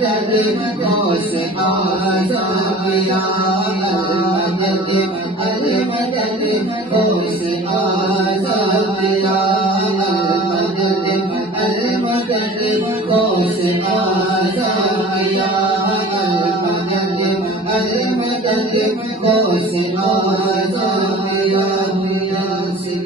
المدد غوث اعظم یا المدد المدد غوث اعظم یا المدد المدد غوث اعظم یا المدد المدد غوث اعظم یا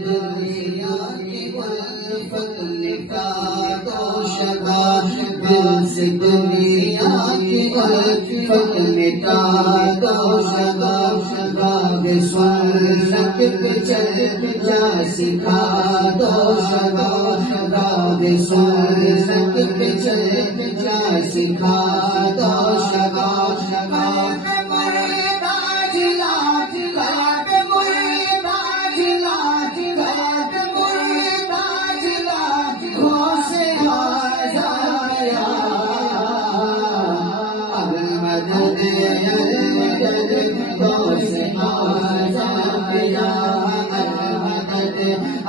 دنیا کی الفت نکالو شگا دل سے دنیا کی الفت نکالو شگا راگ سنت پہ چل جا سکھا دو شگا راگ سنت پہ چل جا سکھا دو شگا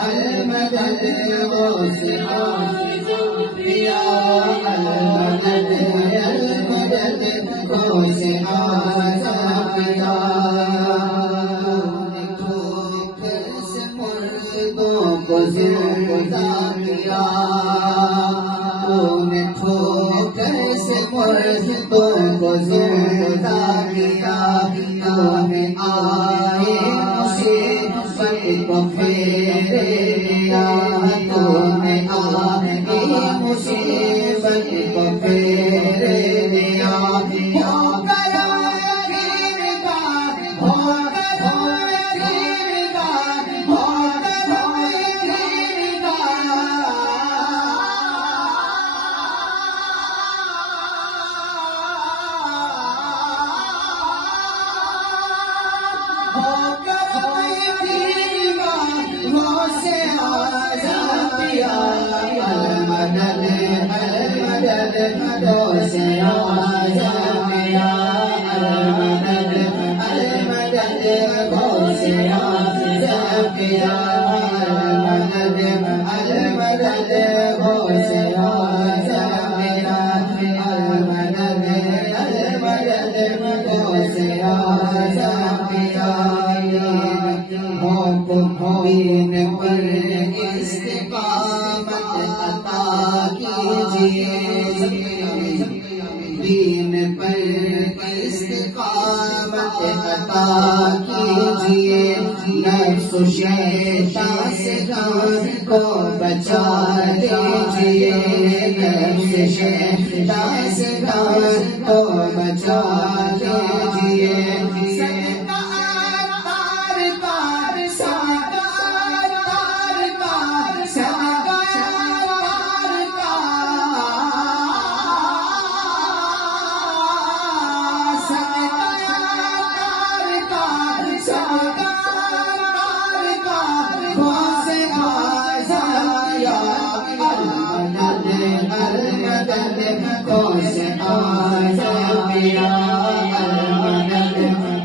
المدد غوث اعظم یا المدد المدد غوث اعظم یا ٹھوکر سے مردوں کو زندہ کیا تو نے ٹھوکر سے مردوں کو زندہ کیا تو نے آئے مصیبت کو پھیر لیا تو نے آئے مصیبت کو پھیر لیا المدد المدد غوث اعظم یا المدد المدد غوث اعظم یا المدد المدد غوث اعظم یا المدد المدد غوث اعظم یا دین پر استقامت عطا کیجیے دین پر استقامت عطا کیجیے نفس و شیطان سے جان کو بچا دیجیے نفس شیطان سے جان کو بچا دیجیے غوث اعظم یا المدد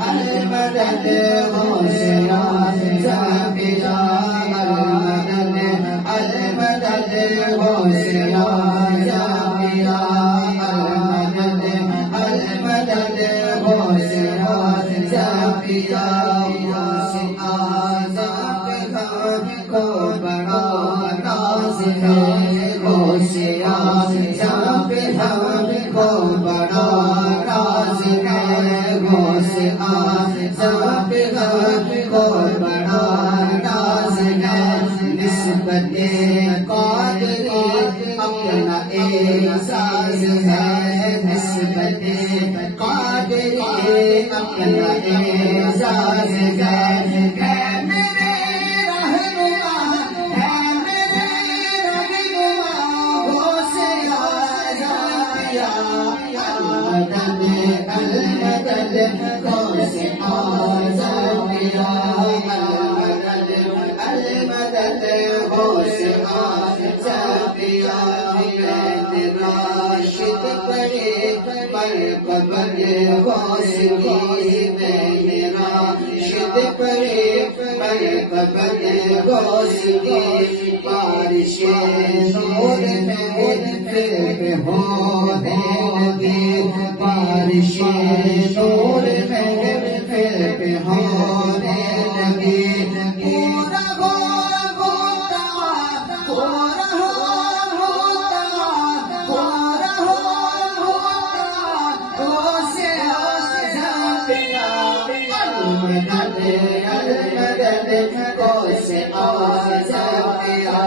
المدد غوث اعظم یا المدد المدد غوث اعظم یا المدد المدد غوث اعظم یا غوث اعظم کو بڑا ناز ہے غوث اعظم کو بڑا راز ہے غوث اعظم کو بڑا راز ہے نسبت قادری اپنا اعزاز ہے نسبت قادری اپنا اعزاز ہے المدد غوث اعظم یا المدد المدد غوث اعظم یا راشد پڑے پر قبر غوث کی میں راشد پڑے پر قبر غوث کی بارش نور میں پھر ہونے لگے بارش نور میں پھر پہ ہونے لگی پورا ہوتا سے المدد کو سے آواز پیا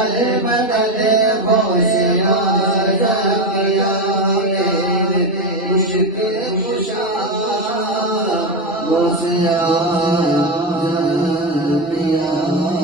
المدد کو سے آواز پیا مشکل کشا وہ سے آواز پیا